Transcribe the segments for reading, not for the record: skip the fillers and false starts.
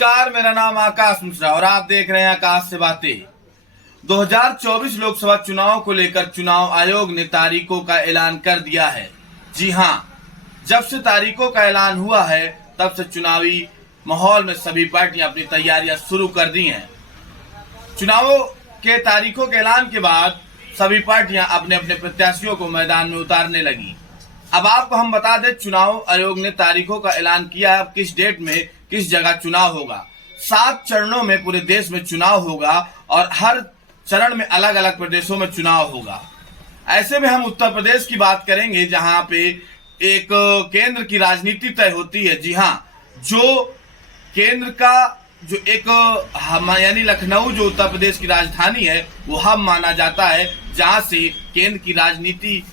नमस्कार, मेरा नाम आकाश मिश्रा और आप देख रहे हैं आकाश से बातें। 2024 लोकसभा चुनाव को लेकर चुनाव आयोग ने तारीखों का ऐलान कर दिया है। जी हां, जब से तारीखों का ऐलान हुआ है तब से चुनावी माहौल में सभी पार्टियां अपनी तैयारियां शुरू कर दी हैं। चुनावों के तारीखों के ऐलान के बाद सभी पार्टियां अपने अपने प्रत्याशियों को मैदान में उतारने लगी। अब आपको हम बता दें, चुनाव आयोग ने तारीखों का ऐलान किया है। किस डेट में किस जगह चुनाव होगा। 7 चरणों में पूरे देश में चुनाव होगा और हर चरण में अलग अलग प्रदेशों में चुनाव होगा। ऐसे में हम उत्तर प्रदेश की बात करेंगे, जहां पे एक केंद्र की राजनीति तय होती है। जी हां, जो केंद्र का जो एक यानी लखनऊ जो उत्तर प्रदेश की राजधानी है वो हब माना जाता है, जहां से केंद्र की राजनीति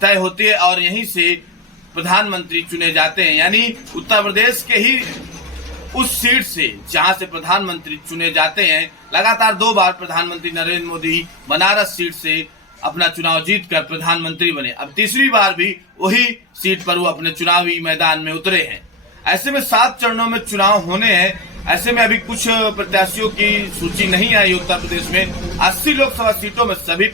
तय होती है और यहीं से प्रधानमंत्री चुने जाते हैं। यानी उत्तर प्रदेश के ही उस सीट से जहां से प्रधानमंत्री चुने जाते हैं। लगातार 2 बार प्रधानमंत्री नरेंद्र मोदी बनारस सीट से अपना चुनाव जीतकर प्रधानमंत्री बने। अब तीसरी बार भी वही सीट पर वो अपने चुनावी मैदान में उतरे हैं। ऐसे में 7 चरणों में चुनाव होने हैं। ऐसे में अभी कुछ प्रत्याशियों की सूची नहीं आई उत्तर प्रदेश में। 80 लोकसभा सीटों में सभी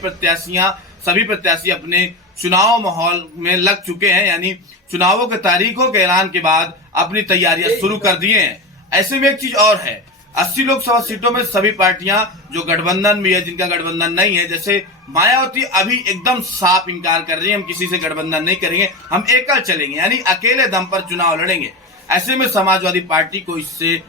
प्रत्याशी अपने चुनाव माहौल में लग चुके हैं। यानी चुनावों के तारीखों के ऐलान के बाद अपनी तैयारियां शुरू कर दिए हैं। ऐसे में एक चीज और है, 80 लोकसभा सीटों में सभी पार्टियां जो गठबंधन भी है, जिनका गठबंधन नहीं है, जैसे मायावती अभी एकदम साफ इनकार कर रही है, हम किसी से गठबंधन नहीं करेंगे, हम एकल चलेंगे, यानी अकेले दम पर चुनाव लड़ेंगे। ऐसे में समाजवादी पार्टी को इससे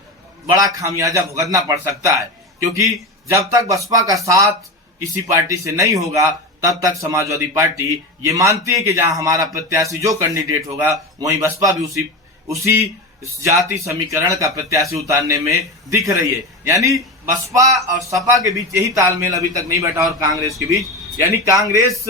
बड़ा खामियाजा भुगतना पड़ सकता है, क्योंकि जब तक बसपा का साथ किसी पार्टी से नहीं होगा तब तक समाजवादी पार्टी ये मानती है कि जहां हमारा प्रत्याशी जो कैंडिडेट होगा वहीं बसपा भी उसी जाति समीकरण का प्रत्याशी उतारने में दिख रही है। यानी बसपा और सपा के बीच यही तालमेल अभी तक नहीं बैठा और कांग्रेस के बीच, यानी कांग्रेस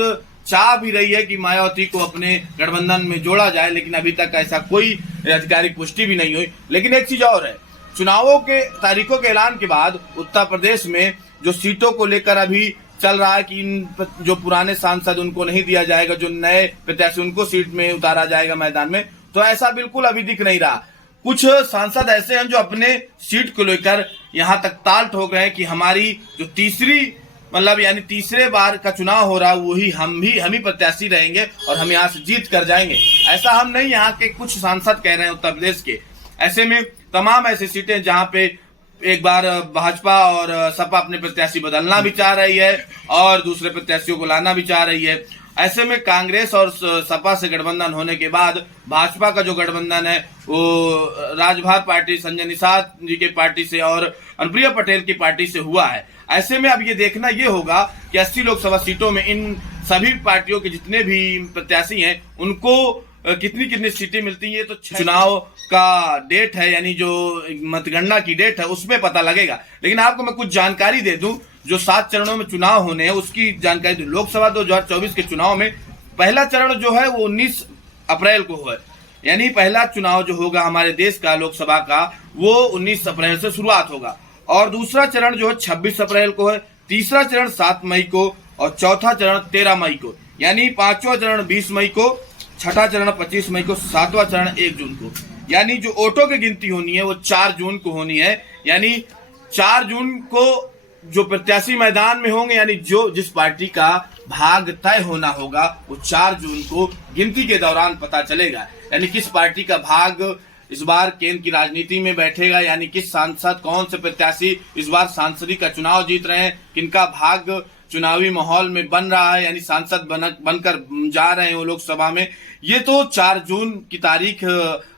चाह भी रही है कि मायावती को अपने गठबंधन में जोड़ा जाए, लेकिन अभी तक ऐसा कोई आधिकारिक पुष्टि भी नहीं हुई। लेकिन एक चीज और है, चुनावों के तारीखों के ऐलान के बाद उत्तर प्रदेश में जो सीटों को लेकर अभी चल रहा है कि इन जो पुराने सांसद उनको नहीं दिया जाएगा, जो नए प्रत्याशी उनको सीट में उतारा जाएगा मैदान में, तो ऐसा बिल्कुल अभी दिख नहीं रहा। कुछ सांसद ऐसे हैं जो अपने सीट को लेकर यहां तक ताल ठोक रहे हैं कि हमारी जो तीसरे बार का चुनाव हो रहा वही हम ही प्रत्याशी रहेंगे और हम यहां से जीत कर जाएंगे। ऐसा हम नहीं, यहाँ के कुछ सांसद कह रहे हैं उत्तर प्रदेश के। ऐसे में तमाम ऐसी सीटें जहां पे एक बार भाजपा और सपा अपने प्रत्याशी बदलना भी चाह रही है और दूसरे प्रत्याशियों को लाना भी चाह रही है। ऐसे में कांग्रेस और सपा से गठबंधन होने के बाद भाजपा का जो गठबंधन है वो राजभार पार्टी संजय निषाद जी के पार्टी से और अनुप्रिया पटेल की पार्टी से हुआ है। ऐसे में अब ये देखना ये होगा कि 80 लोकसभा सीटों में इन सभी पार्टियों के जितने भी प्रत्याशी हैं उनको कितनी सीटें मिलती है। तो चुनाव का डेट है, यानी जो मतगणना की डेट है उसमें पता लगेगा। लेकिन आपको मैं कुछ जानकारी दे दूं, जो 7 चरणों में चुनाव होने हैं उसकी जानकारी दूं। लोकसभा 2024 के चुनाव में पहला चरण जो है वो 19 अप्रैल को है, यानी पहला चुनाव जो होगा हमारे देश का लोकसभा का वो 19 अप्रैल से शुरुआत होगा। और दूसरा चरण जो है 26 अप्रैल को है, तीसरा चरण 7 मई को और चौथा चरण 13 मई को, यानी 5वां चरण 20 मई को, छठा चरण 25 मई को, 7वां चरण 1 जून को। यानी जो वोटों की गिनती होनी है वो 4 जून को होनी है। यानी 4 जून को जो प्रत्याशी मैदान में होंगे, यानी जो जिस पार्टी का भाग तय होना होगा वो 4 जून को गिनती के दौरान पता चलेगा। यानी किस पार्टी का भाग इस बार केंद्र की राजनीति में बैठेगा, यानी किस सांसद, कौन से प्रत्याशी इस बार सांसदी का चुनाव जीत रहे हैं, किनका भाग चुनावी माहौल में बन रहा है, यानी सांसद बनकर जा रहे हैं वो लोकसभा में, ये तो 4 जून की तारीख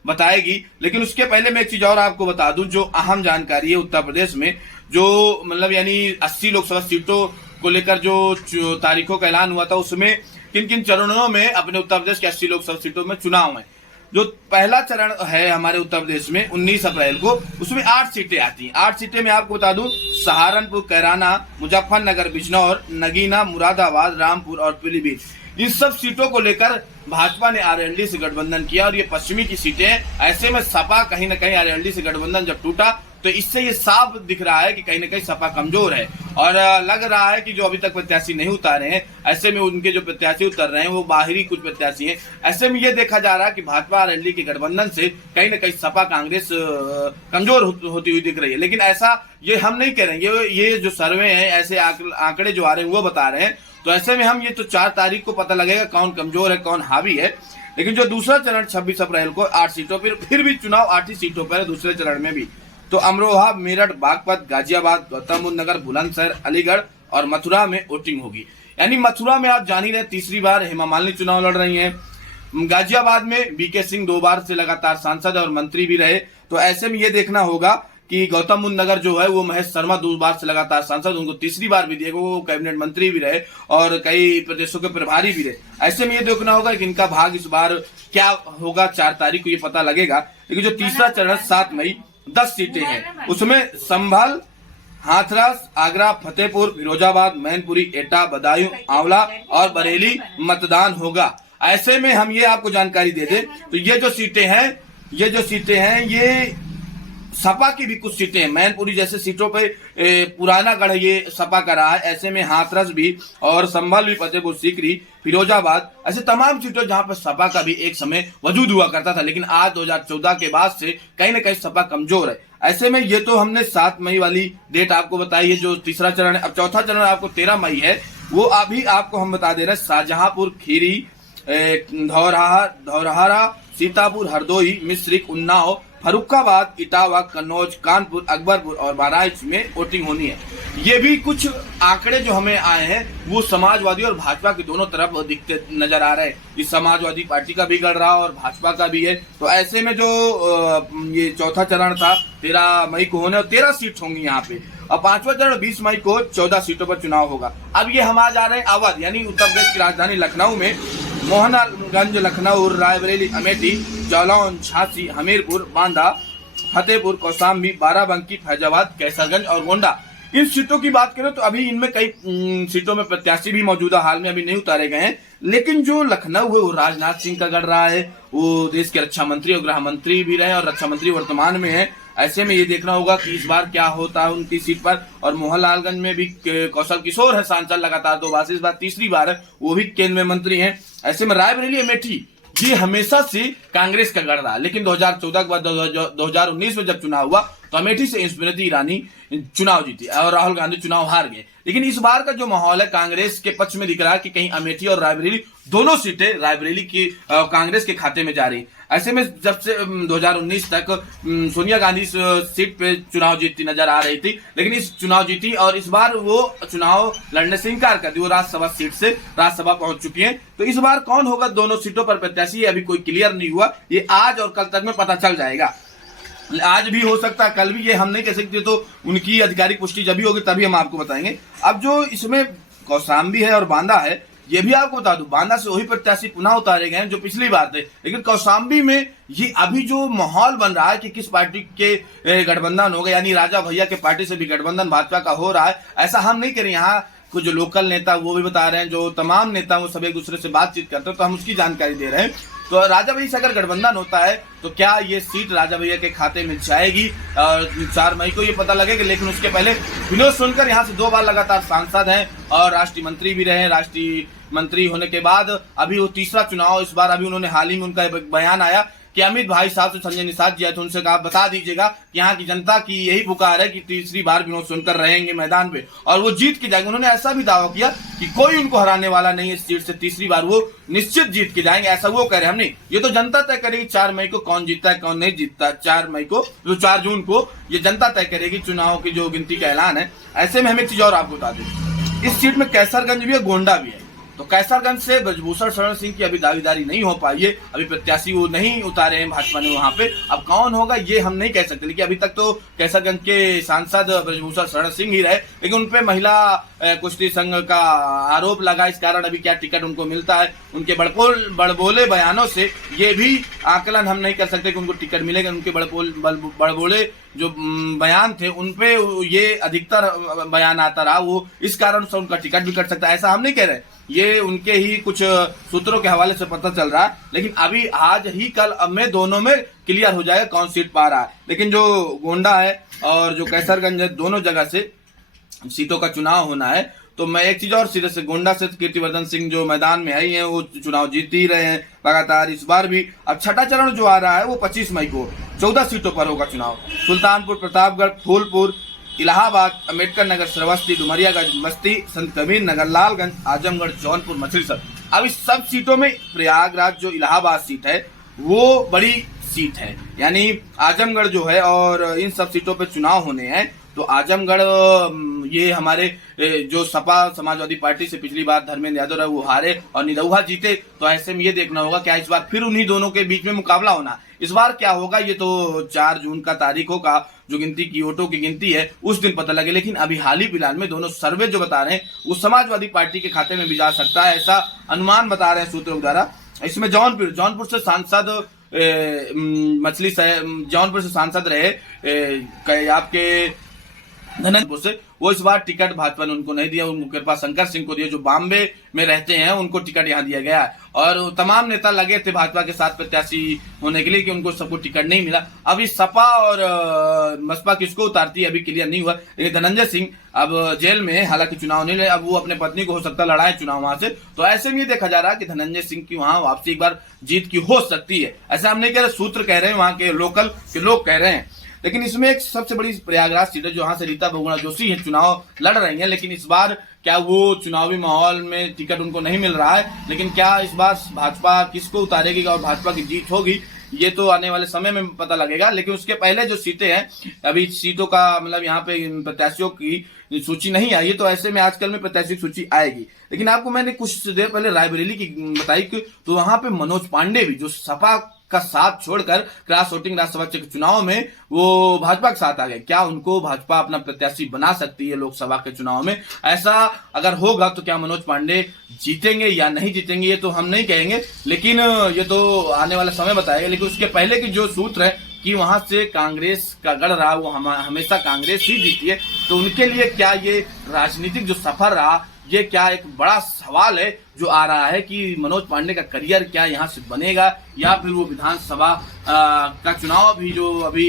बताएगी। लेकिन उसके पहले मैं एक चीज और आपको बता दूं, जो अहम जानकारी है उत्तर प्रदेश में, जो यानी 80 लोकसभा सीटों को लेकर जो तारीखों का ऐलान हुआ था उसमें किन किन चरणों में अपने उत्तर प्रदेश के 80 लोकसभा सीटों में चुनाव है। जो पहला चरण है हमारे उत्तर प्रदेश में 19 अप्रैल को, उसमें 8 सीटें आती हैं। 8 सीटें मैं आपको बता दूं, सहारनपुर, कैराना, मुजफ्फरनगर, बिजनौर, नगीना, मुरादाबाद, रामपुर और पीलीभीत। इन सब सीटों को लेकर भाजपा ने आरएलडी से गठबंधन किया और ये पश्चिमी की सीटें हैं। ऐसे में सपा कहीं न कहीं आरएलडी से गठबंधन जब टूटा तो इससे ये साफ दिख रहा है कि कहीं ना कहीं सपा कमजोर है और लग रहा है कि जो अभी तक प्रत्याशी नहीं उतारे हैं, ऐसे में उनके जो प्रत्याशी उतर रहे हैं वो बाहरी कुछ प्रत्याशी हैं। ऐसे में ये देखा जा रहा है कि भाजपा और एनडीए के गठबंधन से कहीं ना कहीं सपा कांग्रेस कमजोर होती हुई दिख रही है। लेकिन ऐसा ये हम नहीं कह रहे हैं, ये जो सर्वे है ऐसे आंकड़े जो आ रहे हैं वो बता रहे हैं। तो ऐसे में हम ये तो 4 तारीख को पता लगेगा कौन कमजोर है कौन हावी है। लेकिन जो दूसरा चरण 26 अप्रैल को 8 सीटों पर, फिर भी चुनाव 8 ही सीटों पर है दूसरे चरण में भी। तो अमरोहा, मेरठ, बागपत, गाजियाबाद, गौतम बुद्ध नगर, बुलंदशहर, अलीगढ़ और मथुरा में वोटिंग होगी। यानी मथुरा में आप जान ही रहे तीसरी बार हेमा मालिनी चुनाव लड़ रही हैं। गाजियाबाद में बीके सिंह 2 बार से लगातार सांसद और मंत्री भी रहे। तो ऐसे में ये देखना होगा कि गौतम बुद्ध नगर जो है वो महेश शर्मा 2 बार से लगातार सांसद, उनको तीसरी बार भी दिए, वो कैबिनेट मंत्री भी रहे और कई प्रदेशों के प्रभारी भी रहे। ऐसे में ये देखना होगा कि इनका भाग इस बार क्या होगा, 4 तारीख को ये पता लगेगा। लेकिन जो तीसरा चरण 7 मई 10 सीटें हैं, उसमें संभल, हाथरस, आगरा, फतेहपुर, फिरोजाबाद, मैनपुरी, एटा, बदायूं, आंवला और बरेली मतदान होगा। ऐसे में हम ये आपको जानकारी दे दें तो ये जो सीटें हैं ये सपा की भी कुछ सीटें हैं। मैनपुरी जैसे सीटों पे पुराना गढ़ ये सपा का रहा है। ऐसे में हाथरस भी और संभल भी, फतेहपुर सीकरी, फिरोजाबाद, ऐसे तमाम सीटों जहां पर सपा का भी एक समय वजूद हुआ करता था। लेकिन आज 2014 के बाद से कहीं ना कहीं सपा कमजोर है। ऐसे में ये तो हमने 7 मई वाली डेट आपको बताई है जो तीसरा चरण है। अब चौथा चरण आपको 13 मई है, वो अभी आपको हम बता दे रहे हैं। शाहजहांपुर, खीरी, धौरहरा, सीतापुर, हरदोई, मिश्रिक, उन्नाव, फरुखाबाद, इटावा, कन्नौज, कानपुर, अकबरपुर और बहराइच में वोटिंग होनी है। ये भी कुछ आंकड़े जो हमें आए हैं वो समाजवादी और भाजपा के दोनों तरफ दिखते नजर आ रहे हैं। इस समाजवादी पार्टी का भी गढ़ रहा और भाजपा का भी है। तो ऐसे में जो ये चौथा चरण था 13 मई को होने और 13 सीट होंगी यहाँ पे, और 5वां चरण 20 मई को 14 सीटों पर चुनाव होगा। अब ये हम आ जा रहे हैं अवध, यानी उत्तर प्रदेश की राजधानी लखनऊ में। मोहनगंज, लखनऊ, रायबरेली, अमेठी, जालौन, झांसी, हमीरपुर, बांदा, फतेहपुर, कौशाम्बी, बाराबंकी, फैजाबाद, कैसरगंज और गोंडा, इन सीटों की बात करें तो अभी इनमें कई सीटों में प्रत्याशी भी मौजूदा हाल में अभी नहीं उतारे गए हैं। लेकिन जो लखनऊ है वो राजनाथ सिंह का गढ़ रहा है, वो देश के रक्षा मंत्री और गृह मंत्री भी रहे और रक्षा मंत्री वर्तमान में है। ऐसे में ये देखना होगा कि इस बार क्या होता है उनकी सीट पर। और मोहनलालगंज में भी कौशल किशोर है सांसद, लगातार 2 बार से, इस बार तीसरी बार है, वो भी केंद्र में मंत्री हैं। ऐसे में रायबरेली, अमेठी ये हमेशा से कांग्रेस का गढ़ रहा। लेकिन 2014 के बाद 2019 में जब चुनाव हुआ तो अमेठी से स्मृति ईरानी चुनाव जीती और राहुल गांधी चुनाव हार गए। लेकिन इस बार का जो माहौल है कांग्रेस के पक्ष में दिख रहा है कि कहीं अमेठी और रायबरेली दोनों सीटें रायबरेली की कांग्रेस के खाते में जा रही। ऐसे में जब से 2019 तक सोनिया गांधी सीट पे चुनाव जीतती नजर आ रही थी, लेकिन इस चुनाव जीती और इस बार वो चुनाव लड़ने से इंकार कर दी। वो राज्यसभा सीट से राज्यसभा पहुंच चुकी हैं। तो इस बार कौन होगा दोनों सीटों पर प्रत्याशी, अभी कोई क्लियर नहीं हुआ। ये आज और कल तक में पता चल जाएगा। आज भी हो सकता है, कल भी, ये हम नहीं कह सकते। तो उनकी आधिकारिक पुष्टि जब भी होगी तभी हम आपको बताएंगे। अब जो इसमें कौशाम्बी है और बांदा है, ये भी आपको बता दूं, बांदा से वही प्रत्याशी पुनः उतारे गए हैं जो पिछली बार थे। लेकिन कौशाम्बी में ये अभी जो माहौल बन रहा है कि किस पार्टी के गठबंधन होगा, यानी राजा भैया के पार्टी से भी गठबंधन भाजपा का हो रहा है, ऐसा हम नहीं करें। यहाँ कुछ जो लोकल नेता वो भी बता रहे हैं, जो तमाम नेता वो सब एक दूसरे से बातचीत करते हैं, तो हम उसकी जानकारी दे रहे हैं। तो राजा भैया से अगर गठबंधन होता है तो क्या ये सीट राजा भैया के खाते में जाएगी? 4 मई को ये पता लगेगा। लेकिन उसके पहले विनोद सोनकर यहाँ से 2 बार लगातार सांसद हैं और राष्ट्रीय मंत्री भी रहे। राष्ट्रीय मंत्री होने के बाद अभी वो तीसरा चुनाव इस बार, अभी उन्होंने हाल ही में उनका बयान आया कि अमित भाई साहब से संजय निषाद जी आए तो उनसे कहा बता दीजिएगा कि यहाँ की जनता की यही पुकार है कि तीसरी बार विनोद सोनकर रहेंगे मैदान पे और वो जीत के जाएंगे। उन्होंने ऐसा भी दावा किया कि कोई उनको हराने वाला नहीं है, इस सीट से तीसरी बार वो निश्चित जीत के जाएंगे, ऐसा वो कह रहे हैं। हम नहीं, ये तो जनता तय करेगी 4 मई को कौन जीतता है कौन नहीं जीतता। 4 मई को, जो 4 जून को ये जनता तय करेगी, चुनाव की जो गिनती का ऐलान है। ऐसे में हमें एक चीज और आपको बता दें, इस सीट में कैसरगंज भी है, गोंडा भी है। तो कैसरगंज से ब्रजभूषण शरण सिंह की अभी दावेदारी नहीं हो पाई है, अभी प्रत्याशी वो नहीं उतारे हैं भाजपा ने वहां पे। अब कौन होगा ये हम नहीं कह सकते, लेकिन अभी तक तो कैसरगंज के सांसद ब्रजभूषण शरण सिंह ही रहे। लेकिन उनपे महिला कुश्ती संघ का आरोप लगा, इस कारण अभी क्या टिकट उनको मिलता है। उनके बड़बोले बयानों से ये भी आकलन हम नहीं कर सकते कि उनको टिकट मिलेगा। उनके बड़बोले जो बयान थे उन पे ये अधिकतर बयान आता रहा, वो इस कारण से उनका टिकट भी कट सकता है। ऐसा हम नहीं कह रहे, ये उनके ही कुछ सूत्रों के हवाले से पता चल रहा है। लेकिन अभी आज ही कल अब में दोनों में क्लियर हो जाएगा कौन सीट पा रहा है। लेकिन जो गोंडा है और जो कैसरगंज है, दोनों जगह से सीटों का चुनाव होना है। तो मैं एक चीज और सीधे से गोंडा से कीर्तिवर्धन सिंह जो मैदान में है, वो चुनाव जीत ही रहे हैं लगातार इस बार भी। अब छठा चरण जो आ रहा है वो 25 मई को 14 सीटों पर होगा चुनाव। सुल्तानपुर, प्रतापगढ़, फूलपुर, इलाहाबाद, अम्बेडकर नगर, श्रावस्ती, डुमरियागंज, बस्ती, संत कबीर नगर, लालगंज, आजमगढ़, जौनपुर, मछलीशहर। अब इस सब सीटों में प्रयागराज जो इलाहाबाद सीट है वो बड़ी सीट है, यानी आजमगढ़ जो है, और इन सब सीटों पर चुनाव होने हैं। तो आजमगढ़ ये हमारे जो सपा समाजवादी पार्टी से पिछली बार धर्मेंद्र यादव रहे वो हारे और निरहुआ जीते। तो ऐसे में ये देखना होगा क्या इस बार फिर उन्हीं दोनों के बीच में मुकाबला होना। इस बार क्या होगा ये तो 4 जून का तारीखों का जो गिनती की वोटों की गिनती है उस दिन पता लगे। लेकिन अभी हाल ही फिलहाल में दोनों सर्वे जो बता रहे हैं वो समाजवादी पार्टी के खाते में भी जा सकता है, ऐसा अनुमान बता रहे हैं सूत्रों द्वारा। इसमें जौनपुर से सांसद जौनपुर से सांसद रहे आपके धनंजय से, वो इस बार टिकट भाजपा ने उनको नहीं दिया, उनको कृपा शंकर सिंह को दिया जो बॉम्बे में रहते हैं, उनको टिकट यहाँ दिया गया है। और तमाम नेता लगे थे भाजपा के साथ प्रत्याशी होने के लिए कि उनको सबको टिकट नहीं मिला। अभी सपा और बसपा किसको उतारती है अभी क्लियर नहीं हुआ। लेकिन धनंजय सिंह अब जेल में है, हालांकि चुनाव नहीं लड़े, अब वो अपने पत्नी को हो सकता लड़ाए चुनाव वहां से। तो ऐसे में ये देखा जा रहा है कि धनंजय सिंह की वहां वापसी एक बार जीत की हो सकती है। ऐसा हम नहीं कह रहे, सूत्र कह रहे हैं, वहां के लोकल के लोग कह रहे हैं। लेकिन इसमें एक सबसे बड़ी प्रयागराज सीट है जहां से रीता बहुगुणा जोशी है चुनाव लड़ रही हैं। लेकिन इस बार क्या वो चुनावी माहौल में टिकट उनको नहीं मिल रहा है, लेकिन क्या इस बार भाजपा किसको उतारेगी और भाजपा की जीत होगी ये तो आने वाले समय में पता लगेगा। लेकिन उसके पहले जो सीटें हैं, अभी सीटों का मतलब यहाँ पे प्रत्याशियों की सूची नहीं आई है, तो ऐसे में आजकल में प्रत्याशी सूची आएगी। लेकिन आपको मैंने कुछ देर पहले रायबरेली की बताई कि तो वहां पे मनोज पांडे भी जो सपा का साथ छोड़कर क्रॉस वोटिंग राज्यसभा के चुनाव में वो भाजपा के साथ आ गए। क्या उनको भाजपा अपना प्रत्याशी बना सकती है लोकसभा के चुनाव में? ऐसा अगर होगा तो क्या मनोज पांडे जीतेंगे या नहीं जीतेंगे ये तो हम नहीं कहेंगे, लेकिन ये तो आने वाला समय बताएगा। लेकिन उसके पहले की जो सूत्र है कि वहां से कांग्रेस का गढ़ रहा, वो हमेशा कांग्रेस ही जीती है, तो उनके लिए क्या ये राजनीतिक जो सफर रहा ये क्या एक बड़ा सवाल है जो आ रहा है कि मनोज पांडे का करियर क्या यहाँ से बनेगा, या फिर वो विधानसभा का चुनाव भी जो अभी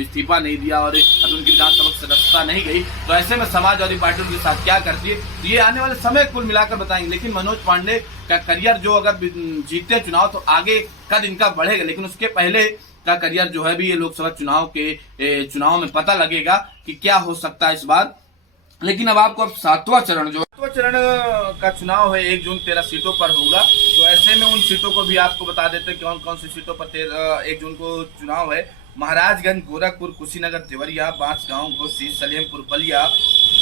इस्तीफा नहीं दिया और अभी उनकी विधानसभा की सदस्यता नहीं गई, तो ऐसे में समाजवादी पार्टी उनके साथ क्या करती है तो ये आने वाले समय कुल मिलाकर बताएंगे। लेकिन मनोज पांडे का करियर जो अगर जीतते चुनाव तो आगे कद इनका बढ़ेगा, लेकिन उसके पहले का करियर जो है भी ये लोकसभा चुनाव में पता लगेगा कि क्या हो सकता है इस बार। लेकिन अब आपको सातवां चरण का चुनाव है 1 जून 13 सीटों पर होगा। तो ऐसे में उन सीटों को भी आपको बता देते हैं कौन कौन सी सीटों पर 1 जून को चुनाव है। महाराजगंज, गोरखपुर, कुशीनगर, देवरिया, बांसगांव, घोसी, सलेमपुर, बलिया,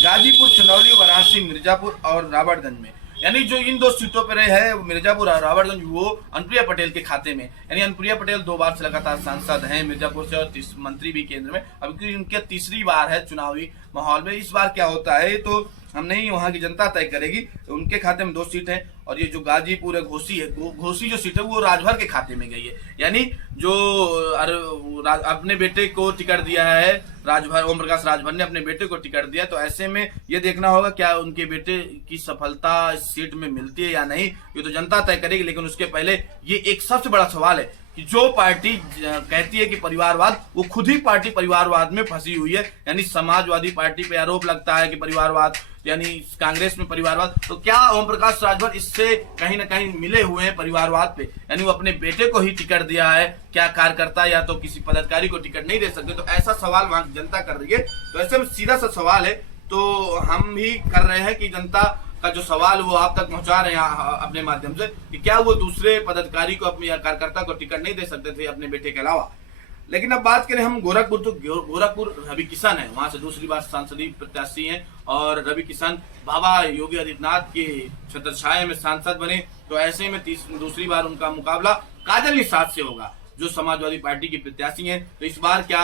गाजीपुर, चंदौली, वाराणसी, मिर्जापुर और राबर्टगंज में। यानी जो इन 2 सीटों पर है मिर्जापुर और राबर्टगंज वो अनुप्रिया पटेल के खाते में। यानी अनुप्रिया पटेल 2 बार से लगातार सांसद हैं मिर्जापुर से और मंत्री भी केंद्र में, अभी उनके तीसरी बार है चुनावी माहौल में। इस बार क्या होता है तो हम नहीं, वहां की जनता तय करेगी। उनके खाते में 2 सीट है और ये जो गाजीपुर है, घोसी जो सीट है वो राजभर के खाते में गई है। यानी जो अपने बेटे को टिकट दिया है राजभर, ओम प्रकाश राजभर ने अपने बेटे को टिकट दिया, तो ऐसे में ये देखना होगा क्या उनके बेटे की सफलता इस सीट में मिलती है या नहीं, ये तो जनता तय करेगी। लेकिन उसके पहले ये एक सबसे बड़ा सवाल है कि जो पार्टी कहती है कि परिवारवाद, वो खुद ही पार्टी परिवारवाद में फंसी हुई है। यानी समाजवादी पार्टी पे आरोप लगता है कि परिवारवाद, यानी कांग्रेस में परिवारवाद, तो क्या ओम प्रकाश राजभर इससे कहीं ना कहीं मिले हुए हैं परिवारवाद पे? यानी वो अपने बेटे को ही टिकट दिया है, क्या कार्यकर्ता या तो किसी पदाधिकारी को टिकट नहीं दे सकते? तो ऐसा सवाल वहां जनता कर रही है। तो ऐसे में सीधा सा सवाल है, तो हम भी कर रहे हैं कि जनता का जो सवाल वो आप तक पहुंचा रहे हैं अपने माध्यम से कि क्या वो दूसरे पदाधिकारी को अपने या कार्यकर्ता को टिकट नहीं दे सकते थे अपने बेटे के अलावा। लेकिन अब बात करें हम गोरखपुर, तो गोरखपुर रवि किशन है, वहां से दूसरी बार सांसदीय प्रत्याशी हैं और रवि किशन बाबा योगी आदित्यनाथ के छत्रछाया में सांसद बने। तो ऐसे में दूसरी बार उनका मुकाबला काजल निषाद से होगा जो समाजवादी पार्टी की प्रत्याशी हैं। तो इस बार क्या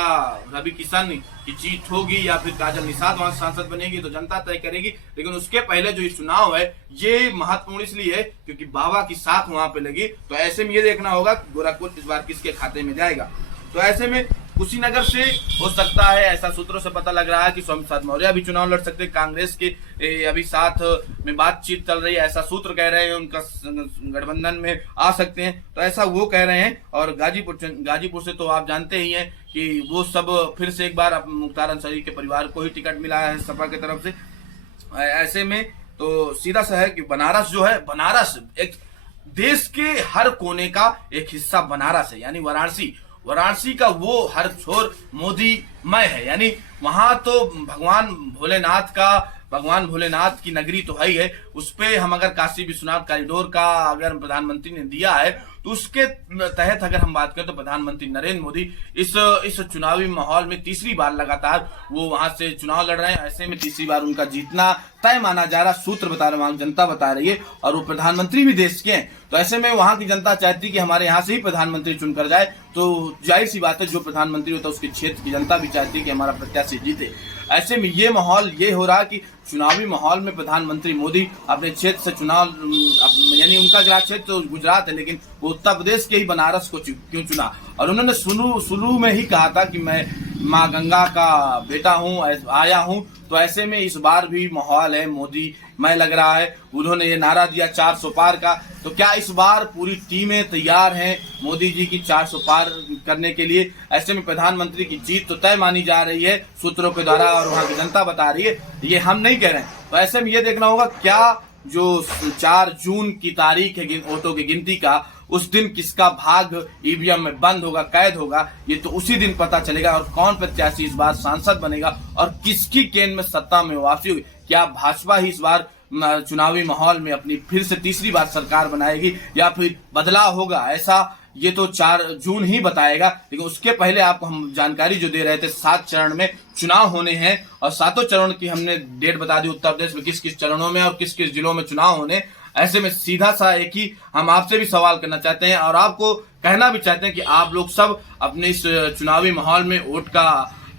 रवि किशन की जीत होगी या फिर काजल निषाद वहां सांसद बनेगी तो जनता तय करेगी। लेकिन उसके पहले जो चुनाव है ये महत्वपूर्ण इसलिए है क्योंकि बाबा की साख वहां पे लगी। तो ऐसे में ये देखना होगा गोरखपुर इस बार किसके खाते में जाएगा। तो ऐसे में कुशीनगर से हो सकता है, ऐसा सूत्रों से पता लग रहा है कि स्वामी प्रसाद मौर्य भी चुनाव लड़ सकते हैं। कांग्रेस के अभी साथ में बातचीत चल रही है, ऐसा सूत्र कह रहे हैं, उनका गठबंधन में आ सकते हैं, तो ऐसा वो कह रहे हैं। और गाजीपुर से तो आप जानते ही हैं कि वो सब फिर से एक बार मुख्तार अंसारी के परिवार को ही टिकट मिला है सपा की तरफ से। ऐसे में तो सीधा सा है कि बनारस जो है, बनारस एक देश के हर कोने का एक हिस्सा बनारस है, यानी वाराणसी का वो हर छोर मोदीमय है। यानी वहां तो भगवान भोलेनाथ की नगरी तो है ही है। उस पे हम अगर काशी विश्वनाथ कॉरिडोर का अगर प्रधानमंत्री ने दिया है तो उसके तहत अगर हम बात करें तो प्रधानमंत्री नरेंद्र मोदी इस चुनावी माहौल में तीसरी बार लगातार वो वहां से चुनाव लड़ रहे हैं। ऐसे में तीसरी बार उनका जीतना तय माना जा रहा, सूत्र बता रहे, वहां जनता बता रही है, और वो प्रधानमंत्री भी देश के हैं। तो ऐसे में वहां की जनता चाहती है कि हमारे यहाँ से ही प्रधानमंत्री चुनकर जाए। तो जाहिर सी बात है, जो प्रधानमंत्री होता है उसके क्षेत्र की जनता भी चाहती है कि हमारा प्रत्याशी जीते। ऐसे में ये माहौल ये हो रहा कि चुनावी माहौल में प्रधानमंत्री मोदी अपने क्षेत्र से चुनाव, यानी उनका गृह क्षेत्र तो गुजरात है, लेकिन वो उत्तर प्रदेश के ही बनारस को क्यों चुना। और उन्होंने शुरू में ही कहा था कि मैं माँ गंगा का बेटा हूँ, आया हूँ। तो ऐसे में इस बार भी माहौल है मोदी मैं लग रहा है। उन्होंने ये नारा दिया 400 पार का, तो क्या इस बार पूरी टीमें तैयार हैं मोदी जी की 400 पार करने के लिए? ऐसे में प्रधानमंत्री की जीत तो तय मानी जा रही है सूत्रों के द्वारा, और वहां की जनता बता रही है, ये हम नहीं कह रहे हैं। तो ऐसे में ये देखना होगा क्या जो 4 जून की तारीख है वोटों की गिनती का, उस दिन किसका भाग ईवीएम में बंद होगा, कैद होगा, ये तो उसी दिन पता चलेगा। और कौन प्रत्याशी इस बार सांसद बनेगा और किसकी केंद्र में सत्ता में वापसी होगी। क्या भाजपा ही इस बार चुनावी माहौल में अपनी फिर से तीसरी बार सरकार बनाएगी या फिर बदलाव होगा, ऐसा ये तो 4 जून ही बताएगा। लेकिन उसके पहले आपको हम जानकारी जो दे रहे थे, 7 चरण में चुनाव होने हैं और 7 चरण की हमने डेट बता दी, उत्तर प्रदेश में किस किस चरणों में और किस किस जिलों में चुनाव होने। ऐसे में सीधा सा एक ही हम आपसे भी सवाल करना चाहते हैं और आपको कहना भी चाहते हैं कि आप लोग सब अपने इस चुनावी माहौल में वोट का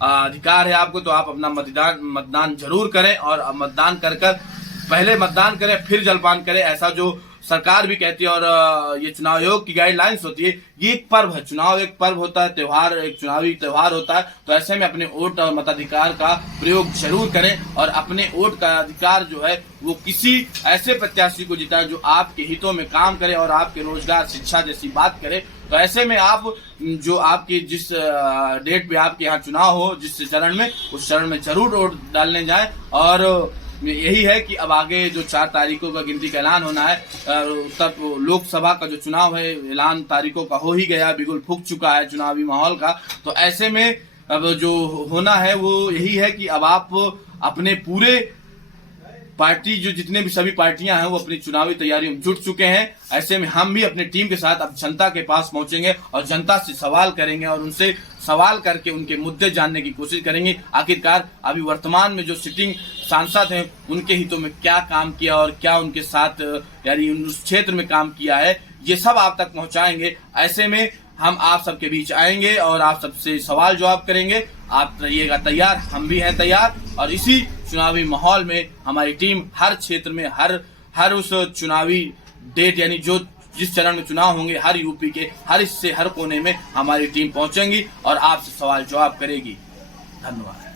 अधिकार है आपको, तो आप अपना मतदान जरूर करें और मतदान कर पहले मतदान करें फिर जलपान करें। ऐसा जो सरकार भी कहती है और ये चुनाव आयोग की गाइडलाइंस होती है। ये एक पर्व है, चुनाव एक पर्व होता है, त्योहार, एक चुनावी त्योहार होता है। तो ऐसे में अपने वोट और मताधिकार का प्रयोग जरूर करें और अपने वोट का अधिकार जो है वो किसी ऐसे प्रत्याशी को जिताएं जो आपके हितों में काम करे और आपके रोजगार, शिक्षा जैसी बात करे। तो ऐसे में आप जो आपकी जिस डेट पे आपके यहाँ चुनाव हो, जिस चरण में, उस चरण में जरूर वोट डालने जाएं। और यही है कि अब आगे जो 4 तारीखों का गिनती का ऐलान होना है, तब लोकसभा का जो चुनाव है ऐलान तारीखों का हो ही गया, बिगुल फूक चुका है चुनावी माहौल का। तो ऐसे में अब जो होना है वो यही है कि अब आप अपने पूरे पार्टी जो जितने भी सभी पार्टियां हैं वो अपनी चुनावी तैयारियों में जुट चुके हैं। ऐसे में हम भी अपनी टीम के साथ अब जनता के पास पहुंचेंगे और जनता से सवाल करेंगे और उनसे सवाल करके उनके मुद्दे जानने की कोशिश करेंगे। आखिरकार अभी वर्तमान में जो सिटिंग सांसद हैं उनके हितों में क्या काम किया और क्या उनके साथ यानी उस क्षेत्र में काम किया है, ये सब आप तक पहुंचाएंगे। ऐसे में हम आप सबके बीच आएंगे और आप सबसे सवाल जवाब करेंगे। आप रहिएगा तैयार, हम भी हैं तैयार। और इसी चुनावी माहौल में हमारी टीम हर क्षेत्र में हर उस चुनावी डेट यानी जो जिस चरण में चुनाव होंगे हर यूपी के हर हिस्से हर कोने में हमारी टीम पहुंचेंगी और आपसे सवाल जवाब करेगी। धन्यवाद।